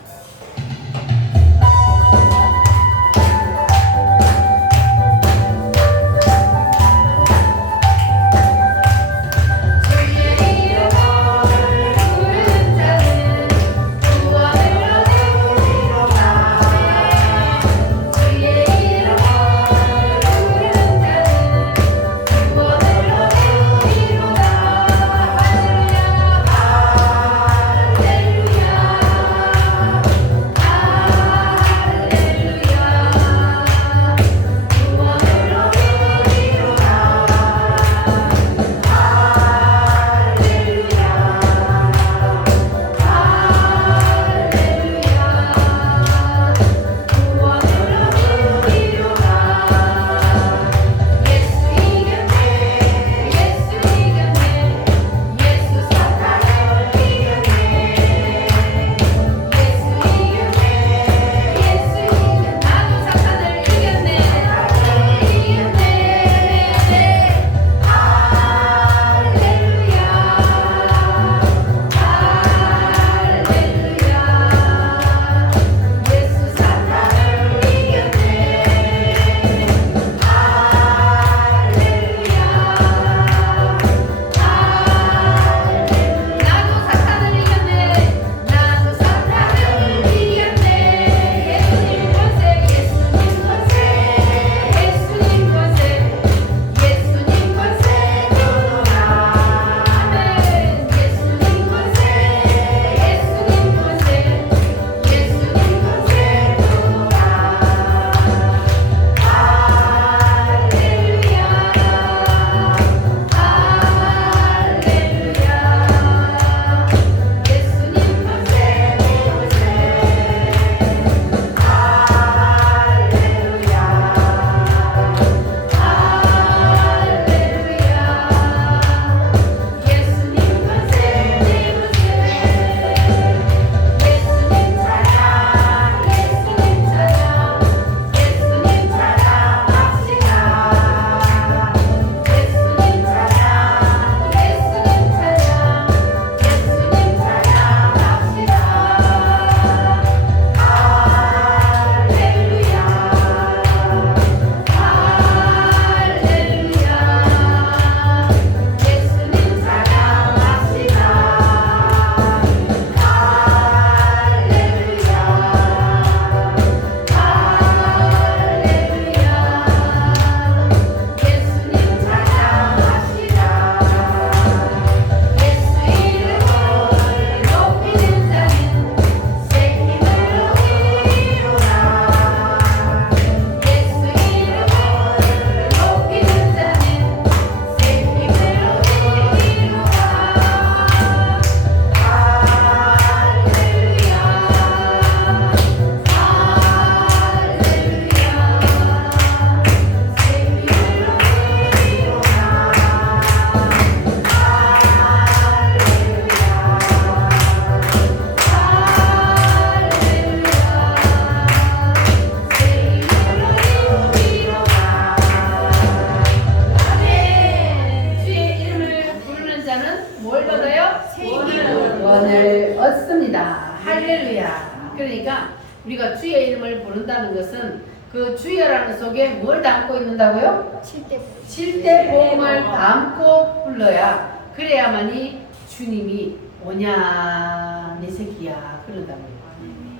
얻습니다. 할렐루야. 그러니까 우리가 주의 이름을 부른다는 것은 그 주여라는 속에 뭘 담고 있는다고요? 7대 7대 복음을 담고 불러야 그래야만이 주님이 오냐 내 새끼야 그런다고요.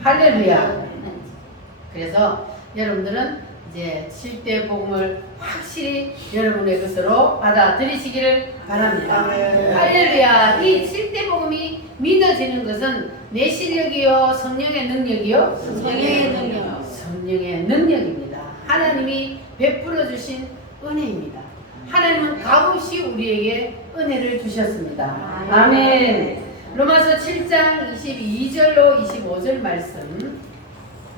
할렐루야. 그래서 여러분들은 이제 7대 복음을 확실히 여러분의 것으로 받아들이시기를 바랍니다. 할렐루야. 이 7대 복음이 믿어지는 것은 내 실력이요 성령의 능력이요 성령의 능력. 성령의 능력입니다. 하나님이 베풀어 주신 은혜입니다. 하나님은 값없이 우리에게 은혜를 주셨습니다. 아멘. 로마서 7장 22절로 25절 말씀,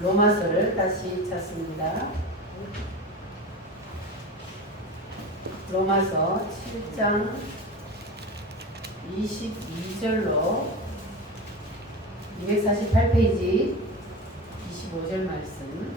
로마서를 다시 찾습니다. 로마서 7장 22절로 248페이지 25절 말씀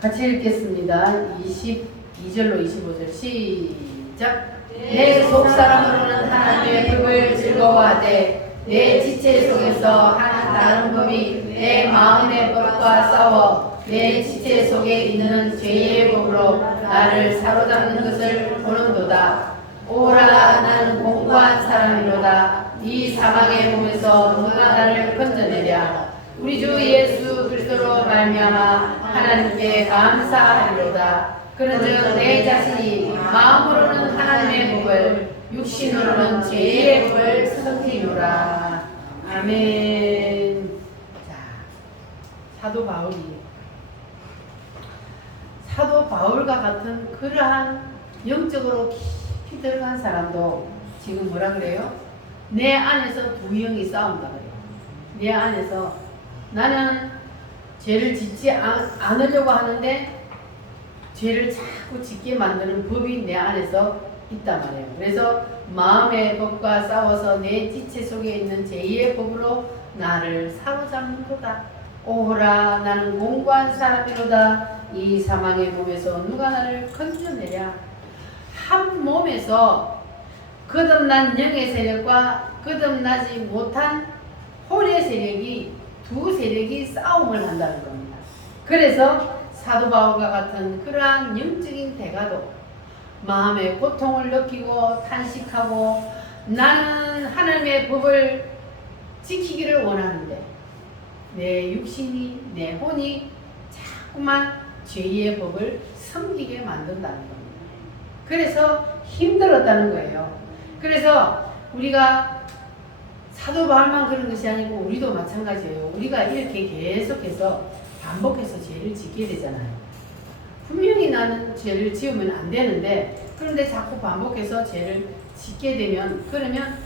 같이 읽겠습니다. 22절로 25절 시작. 내 속사람으로는 하나님의 법을 즐거워하되 내 지체 속에서 하나 다른 법이 내 마음의 법과 싸워 내 지체 속에 있는 죄의 법으로 나를 사로잡는 것을 보는도다. 오라 나는 공고한 사람이로다. 이 사망의 몸에서 누가 나를 건져내랴. 우리 주 예수 그리스도로 말미암아 하나님께 감사하리로다. 그런즉 내 자신이 마음으로는 하나님의 법을 육신으로는 죄의 법을 섬기노라. 아멘. 자, 사도 바울과 같은 그러한 영적으로 깊이 들어간 사람도 지금 뭐라 그래요? 내 안에서 두 영이 싸운다 그래요. 내 안에서 나는 죄를 짓지 않으려고 하는데 죄를 자꾸 짓게 만드는 법이 내 안에서 있단 말이에요. 그래서 마음의 법과 싸워서 내 지체 속에 있는 죄의 법으로 나를 사로잡는도다. 오호라 나는 공고한 사람이로다. 이 사망의 몸에서 누가 나를 건져내랴. 한 몸에서 거듭난 영의 세력과 거듭나지 못한 혼의 세력이 두 세력이 싸움을 한다는 겁니다. 그래서 사도 바울과 같은 그러한 영적인 대가도 마음의 고통을 느끼고 탄식하고 나는 하나님의 법을 지키기를 원하는데 내 육신이 내 혼이 자꾸만 죄의 법을 섬기게 만든다는 겁니다. 그래서 힘들었다는 거예요. 그래서 우리가 사도 바울만 그런 것이 아니고 우리도 마찬가지예요. 우리가 이렇게 계속해서 반복해서 죄를 짓게 되잖아요. 분명히 나는 죄를 지으면 안 되는데 그런데 자꾸 반복해서 죄를 짓게 되면 그러면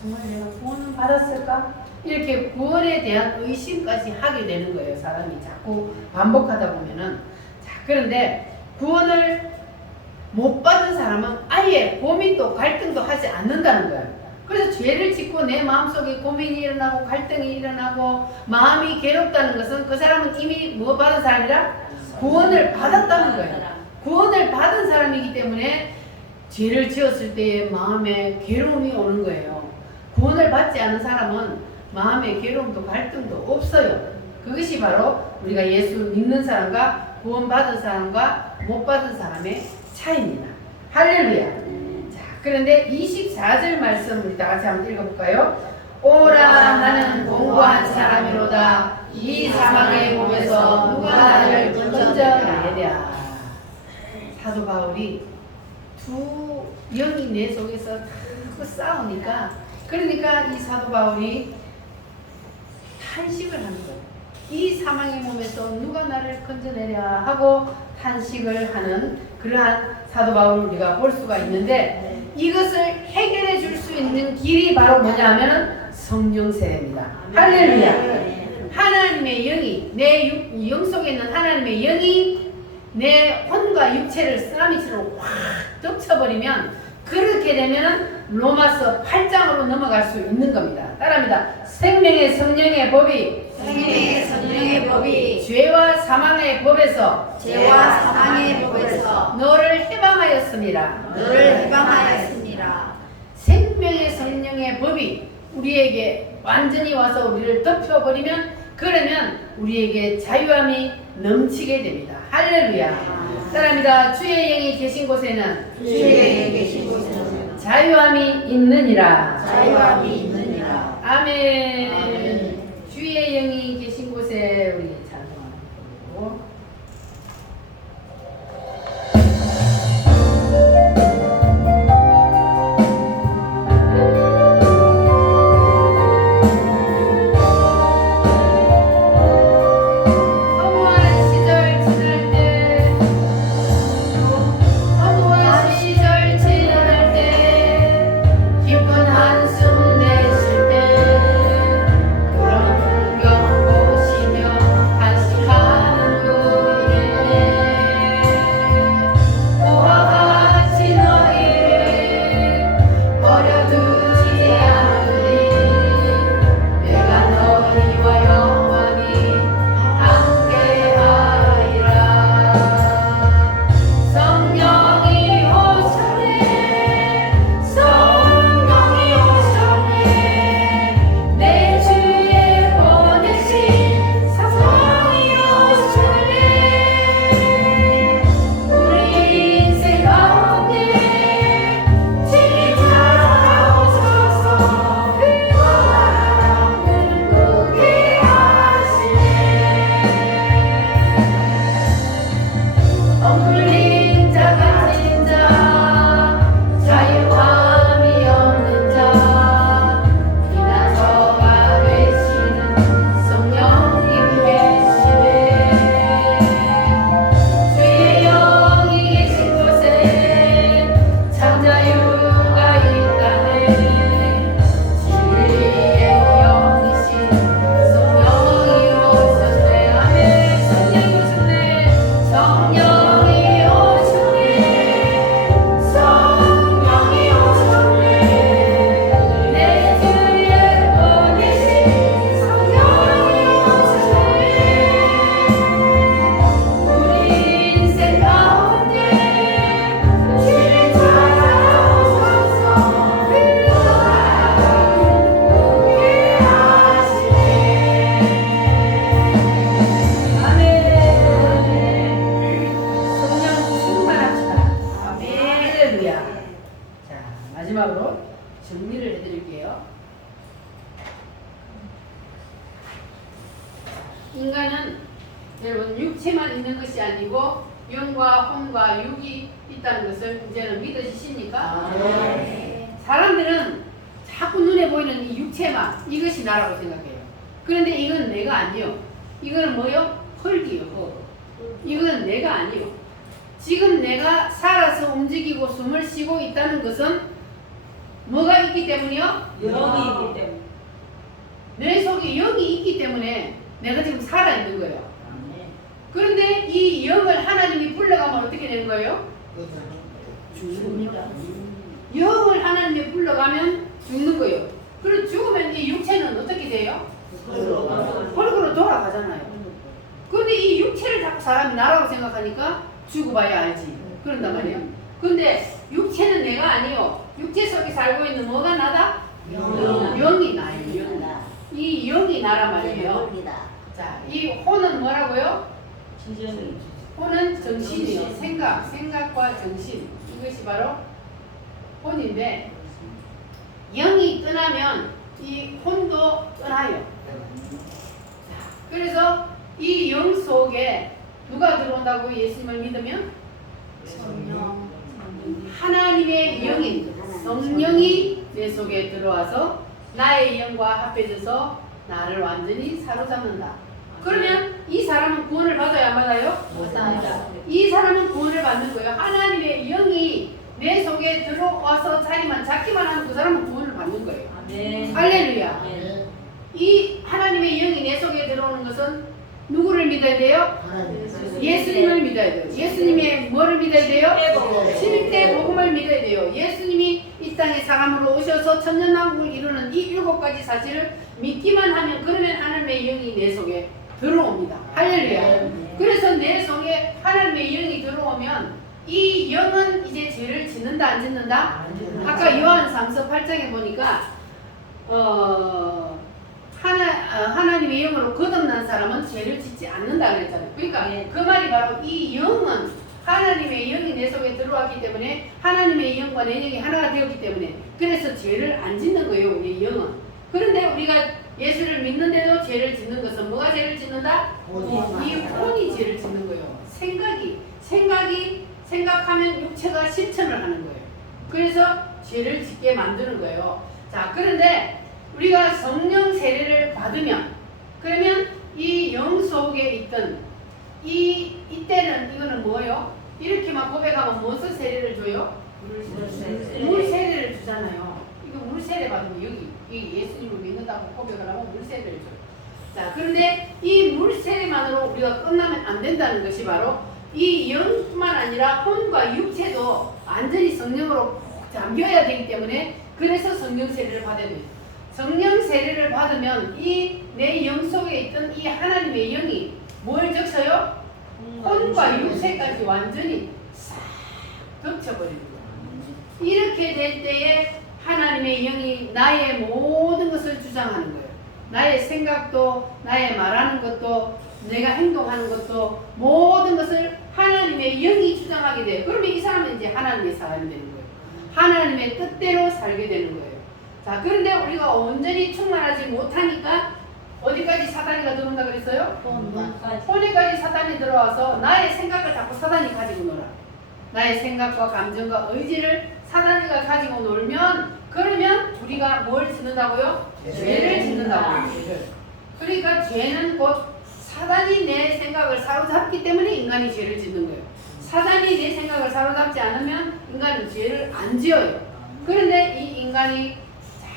정말 내가 구원은 받았을까? 이렇게 구원에 대한 의심까지 하게 되는 거예요. 사람이 자꾸 반복하다 보면은. 자, 그런데 구원을 못 받은 사람은 아예 고민도 갈등도 하지 않는다는 거예요. 그래서 죄를 짓고 내 마음속에 고민이 일어나고 갈등이 일어나고 마음이 괴롭다는 것은 그 사람은 이미 뭐 받은 사람이라? 구원을 받았다는 거예요. 구원을 받은 사람이기 때문에 죄를 지었을 때에 마음에 괴로움이 오는 거예요. 구원을 받지 않은 사람은 마음의 괴로움도 갈등도 없어요. 그것이 바로 우리가 예수 믿는 사람과 구원받은 사람과 못 받은 사람의 차이입니다. 할렐루야. 자, 그런데 24절 말씀 우리 다 같이 한번 읽어볼까요? 오라 나는 공고한 사람이로다. 이 사망의 몸에서 누가 나를 건져내랴. 사도 바울이 두 영이 내 속에서 자꾸 싸우니까 그러니까 이 사도 바울이 탄식을 하는 거예요. 이 사망의 몸에서 누가 나를 건져내랴 하고 탄식을 하는 그러한 사도 바울을 우리가 볼 수가 있는데 이것을 해결해 줄 수 있는 길이 바로 뭐냐 하면 성령 세례입니다. 할렐루야. 하나님의 영이 내 영 속에 있는 하나님의 영이 내 혼과 육체를 쓰나미처럼 확 덮쳐버리면 그렇게 되면 로마서 8장으로 넘어갈 수 있는 겁니다. 따라합니다. 생명의 성령의 법이 죄와 사망의 법에서 너를 해방하였습니다. 생명의 성령의 법이 우리에게 완전히 와서 우리를 덮여버리면 그러면 우리에게 자유함이 넘치게 됩니다. 할렐루야. 사랑합니다. 주의 영이 계신 곳에는 주의 계신 곳에는 자유함이 있느니라. 자유함이 있느니라. 아멘. 아멘. 주의 영이 계신 곳에 우리 찬송하는 거고. 허무한 시절 지날 때, 허무한 시절 지날 때, 깊은 한숨 내쉴 때, 그런 풍경 보시며 간식하는 우리에게 보와 같이 너희를 버려두지 않으리. 내가 너희와 영원히 함께하리라. 성령이 오셨네. 성령이 오셨네. 내 주에 보내신 성령이 오셨네. 우리 인생 가운데 주님 찾아오셔서 그 바람을 불게 하시네. 엉클린 자 가진 자, 자유함이 없는 자, 비난서가 되시는 성령님 계시네. 주의 영이 계신 곳에 참 자유가 있다네. 진리의 영이신 성령이 오셨네. 아멘. 성령이 오셨네. 성령이 오셨네. 성령이 오셨네. 내 주에 보내신 성령이 오셨네. 우리 인생 가운데 주를 찾아오셔서 그 바람을 불게 하시네. 아멘. 성령 충만합시다. 아멘. 할렐루야. 자, 마지막으로 정리를 해드릴게요. 인간은 여러분 육체만 있는 것이 아니고 영과 혼과 육이 있다는 것을 이제는 믿으시십니까? 사람들은 자꾸 눈에 보이는 이 육체만 이것이 나라고 생각해요. 그런데 이건 내가 아니요. 이거는 뭐요? 흙이요. 흙. 이건 내가 아니요. 지금 내가 살아서 움직이고 숨을 쉬고 있다는 것은 뭐가 있기 때문이요? 영이 있기 때문에. 내 속에 영이 있기 때문에 내가 지금 살아있는 거예요. 그런데 이 영을 하나님이 불러가면 어떻게 되는 거예요? 죽습니다. 영을 하나님이 불러가면 죽는 거예요. 그리고 죽으면 이 육체는 어떻게 돼요? 헐그로 돌아가잖아요. 그런데 이 육체를 자꾸 사람이 나라고 생각하니까 죽어봐야 알지. 그런단 말이에요. 근데 육체는 내가 아니요. 육체 속에 살고 있는 뭐가 나다? 영이 나예요. 이 영이 나란 말이에요. 자, 이 혼은 뭐라고요? 혼은 정신이요. 생각과 정신. 이것이 바로 혼인데, 영이 떠나면 이 혼도 떠나요. 그래서 이 영 속에 누가 들어온다고 예수님을 믿으면? 하나님의 영인 성령이 내 속에 들어와서 나의 영과 합해져서 나를 완전히 사로잡는다. 그러면 이 사람은 구원을 받아요, 안 받아요? 이 사람은 구원을 받는 거예요. 하나님의 영이 내 속에 들어와서 자리만 잡기만 하면 그 사람은 구원을 받는 거예요. 할렐루야. 이 하나님의 영이 내 속에 들어오는 것은 누구를 믿어야 돼요? 예수님을 믿어야 돼요. 예수님의 뭐를 믿어야 돼요? 십육대 복음을 믿어야 돼요. 예수님이 이 땅에 사람으로 오셔서 천년왕국을 이루는 이 7가지 사실을 믿기만 하면, 그러면 하나님의 영이 내 속에 들어옵니다. 할렐루야. 그래서 내 속에 하나님의 영이 들어오면 이 영은 이제 죄를 짓는다 안 짓는다? 아까 요한 3서 8장에 보니까 하나님의 영으로 거듭난 사람은 죄를 짓지 않는다 그랬잖아요. 그러니까 그 말이 바로 이 영은 하나님의 영이 내 속에 들어왔기 때문에 하나님의 영과 내 영이 하나가 되었기 때문에 그래서 죄를 안 짓는 거예요. 우리 영은. 그런데 우리가 예수를 믿는데도 죄를 짓는 것은 뭐가 죄를 짓는다? 이 혼이 죄를 짓는 거예요. 생각하면 육체가 실천을 하는 거예요. 그래서 죄를 짓게 만드는 거예요. 자, 그런데 우리가 성령 세례를 받으면 그러면 이 영 속에 있던 이때는 이거는 뭐예요? 이렇게만 고백하면 무엇을 세례를 줘요? 물 세례를 주잖아요. 이거 물 세례 받으면 여기 예수님을 믿는다고 고백을 하고 물 세례를 줘요. 자, 그런데 이 물 세례만으로 우리가 끝나면 안 된다는 것이 바로 이 영뿐만 아니라 혼과 육체도 완전히 성령으로 푹 잠겨야 되기 때문에 그래서 성령 세례를 받아야 돼요. 성령 세례를 받으면 이 내 영 속에 있던 이 하나님의 영이 뭘 적셔요? 혼과 육체까지 완전히 싹 덮쳐버리는 거예요. 이렇게 될 때에 하나님의 영이 나의 모든 것을 주장하는 거예요. 나의 생각도, 나의 말하는 것도, 내가 행동하는 것도 모든 것을 하나님의 영이 주장하게 돼요. 그러면 이 사람은 이제 하나님의 사람이 되는 거예요. 하나님의 뜻대로 살게 되는 거예요. 자, 그런데 우리가 온전히 충만하지 못하니까 어디까지 사단이가 들어온다 그랬어요? 혼에까지 사단이 들어와서 나의 생각을 자꾸 사단이 가지고 놀아. 나의 생각과 감정과 의지를 사단이가 가지고 놀면 그러면 우리가 뭘 짓는다고요? 죄를 짓는다고요. 그러니까 죄는 곧 사단이 내 생각을 사로잡기 때문에 인간이 죄를 짓는 거예요. 사단이 내 생각을 사로잡지 않으면 인간은 죄를 안 지어요. 그런데 이 인간이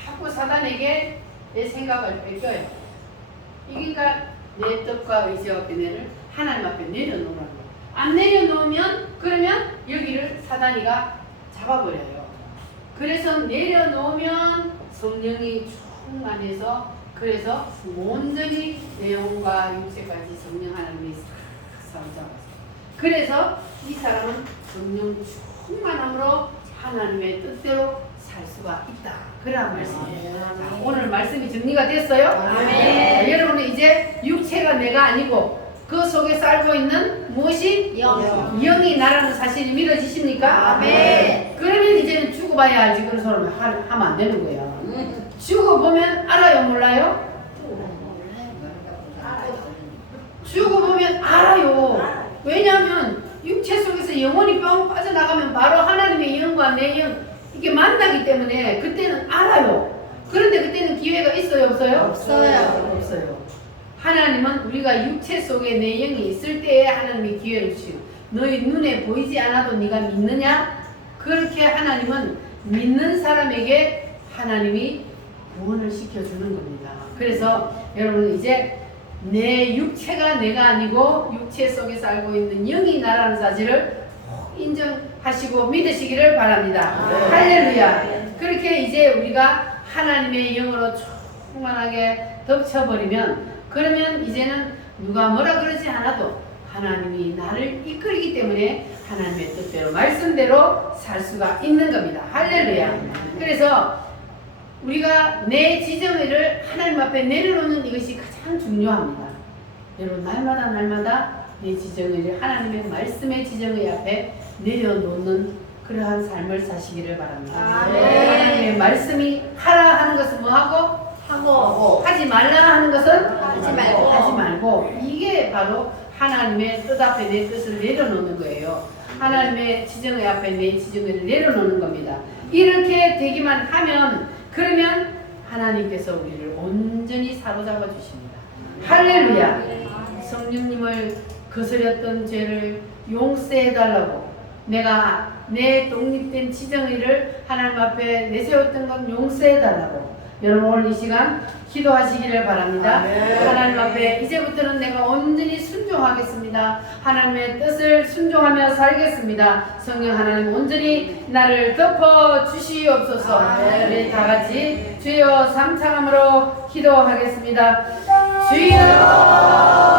자꾸 사단에게 내 생각을 뺏겨요. 그러니까 내 뜻과 의지와 견해를 하나님 앞에 내려놓으라는 거예요. 안 내려놓으면 그러면 여기를 사단이가 잡아버려요. 그래서 내려놓으면 성령이 충만해서 그래서 온전히 내 영과 육체까지 성령 하나님이 싹 사로잡았어요. 그래서 이 사람은 성령 충만함으로 하나님의 뜻대로 살 수가 있다. 그런 말씀이에요. 자, 오늘 말씀이 정리가 됐어요? 자, 여러분은 이제 육체가 내가 아니고 그 속에 살고 있는 무엇이? 영이 나라는 사실이 믿어지십니까? 아멘. 그러면 이제는 죽어봐야 알지 그런 소리 하면 안 되는 거예요. 죽어보면 알아요? 몰라요? 죽어보면 알아요. 왜냐하면 육체 속에서 영혼이 뻥 빠져나가면 바로 하나님의 영과 내 영 이게 만나기 때문에 그때는 알아요. 그런데 그때는 기회가 있어요? 없어요? 없어요. 하나님은 우리가 육체 속에 내 영이 있을 때에 하나님이 기회를 주시고 너희 눈에 보이지 않아도 네가 믿느냐? 그렇게 하나님은 믿는 사람에게 하나님이 구원을 시켜주는 겁니다. 그래서 여러분 이제 내 육체가 내가 아니고 육체 속에 살고 있는 영이 나라는 사실을 인정하시고 믿으시기를 바랍니다. 할렐루야. 그렇게 이제 우리가 하나님의 영으로 충만하게 덮쳐버리면 그러면 이제는 누가 뭐라 그러지 않아도 하나님이 나를 이끌기 때문에 하나님의 뜻대로 말씀대로 살 수가 있는 겁니다. 할렐루야. 그래서 우리가 내 지정의를 하나님 앞에 내려놓는 이것이 가장 중요합니다. 여러분 날마다 내 지정의를 하나님의 말씀의 지정의 앞에 내려놓는 그러한 삶을 사시기를 바랍니다. 하나님의 말씀이 하라 하는 것은 뭐하고? 하고 하지 말라 하는 것은 하지 말고 이게 바로 하나님의 뜻 앞에 내 뜻을 내려놓는 거예요. 하나님의 지정의 앞에 내 지정의를 내려놓는 겁니다. 이렇게 되기만 하면 그러면 하나님께서 우리를 온전히 사로잡아 주십니다. 할렐루야. 성령님을 거스렸던 죄를 용서해달라고 내가 내 독립된 지정의를 하나님 앞에 내세웠던 건 용서해달라고 여러분 오늘 이 시간 기도하시기를 바랍니다. 하나님 앞에 이제부터는 내가 온전히 순종하겠습니다. 하나님의 뜻을 순종하며 살겠습니다. 성령 하나님 온전히 나를 덮어 주시옵소서. 우리 다 같이 주여 삼창함으로 기도하겠습니다. 주여